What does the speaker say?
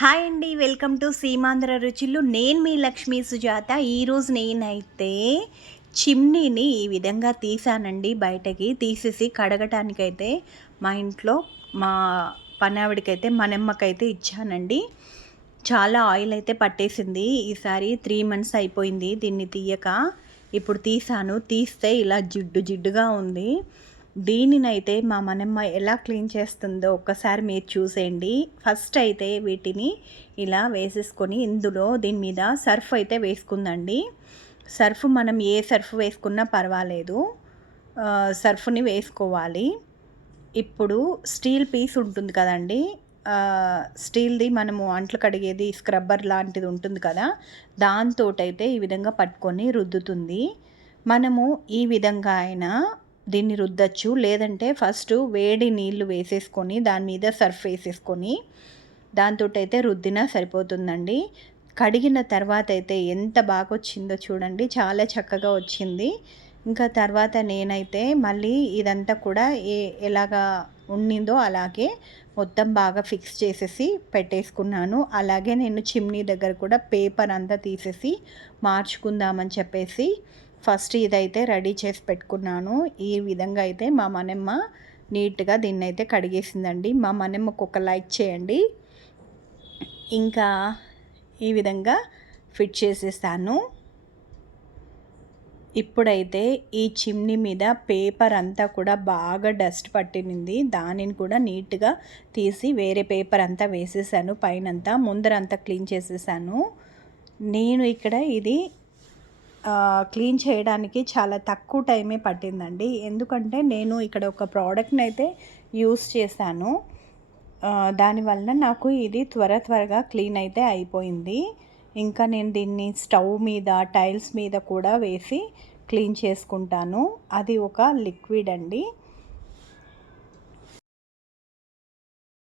Hi అండి. Welcome to Seemandhra రుచులు. నేను మీ లక్ష్మీ సుజాత. ఈరోజు నేనైతే చిమ్నీని ఈ విధంగా తీసానండి బయటకి. తీసేసి కడగటానికైతే మా ఇంట్లో మా పనావిడకైతే మనమ్మకైతే ఇచ్చానండి. చాలా ఆయిల్ అయితే పట్టేసింది. ఈసారి 3 మంత్స్ అయిపోయింది దీన్ని తీయక. ఇప్పుడు తీసాను. తీస్తే ఇలా జిడ్డు జిడ్డుగా ఉంది. దీనినైతే మా మనమ్మ ఎలా క్లీన్ చేస్తుందో ఒక్కసారి మీరు చూసేయండి. ఫస్ట్ అయితే వీటిని ఇలా వేసేసుకొని దీని మీద సర్ఫ్ అయితే వేసుకుందండి. సర్ఫ్ మనం ఏ సర్ఫ్ వేసుకున్నా పర్వాలేదు, సర్ఫ్ని వేసుకోవాలి. ఇప్పుడు స్టీల్ పీస్ ఉంటుంది కదండి, స్టీల్ది మనము అంట్లు కడిగేది స్క్రబ్బర్ లాంటిది ఉంటుంది కదా, దాంతోటైతే ఈ విధంగా పట్టుకొని రుద్దుతుంది. మనము ఈ విధంగా అయినా దీన్ని రుద్దచ్చు, లేదంటే ఫస్ట్ వేడి నీళ్ళు వేసేసుకొని దాని మీద సర్ఫ్ వేసేసుకొని దాంతోటైతే రుద్దినా సరిపోతుందండి. కడిగిన తర్వాత అయితే ఎంత బాగా వచ్చిందో చూడండి, చాలా చక్కగా వచ్చింది. ఇంకా తర్వాత నేనైతే మళ్ళీ ఇదంతా కూడా ఎలాగా ఉండిందో అలాగే మొత్తం బాగా ఫిక్స్ చేసేసి పెట్టేసుకున్నాను. అలాగే నేను చిమ్నీ దగ్గర కూడా పేపర్ అంతా తీసేసి మార్చుకుందామని చెప్పేసి ఫస్ట్ ఇదైతే రెడీ చేసి పెట్టుకున్నాను. ఈ విధంగా అయితే మా మనమ్మ నీట్గా దీన్నైతే కడిగేసిందండి. మా మనమ్మకు ఒక లైక్ చేయండి. ఇంకా ఈ విధంగా ఫిట్ చేసేసాను. ఇప్పుడైతే ఈ చిమ్నీ మీద పేపర్ అంతా కూడా బాగా డస్ట్ పట్టినింది. దానిని కూడా నీట్గా తీసి వేరే పేపర్ అంతా వేసేసాను. పైనంతా ముందరంతా క్లీన్ చేసేసాను. నేను ఇక్కడ ఇది క్లీన్ చేయడానికి చాలా తక్కువ టైమే పట్టిందండి. ఎందుకంటే నేను ఇక్కడ ఒక ప్రోడక్ట్ని అయితే యూస్ చేశాను. దానివల్ల నాకు ఇది త్వరగా క్లీన్ అయితే అయిపోయింది. ఇంకా నేను దీన్ని స్టవ్ మీద, టైల్స్ మీద కూడా వేసి క్లీన్ చేసుకుంటాను. అది ఒక లిక్విడ్ అండి.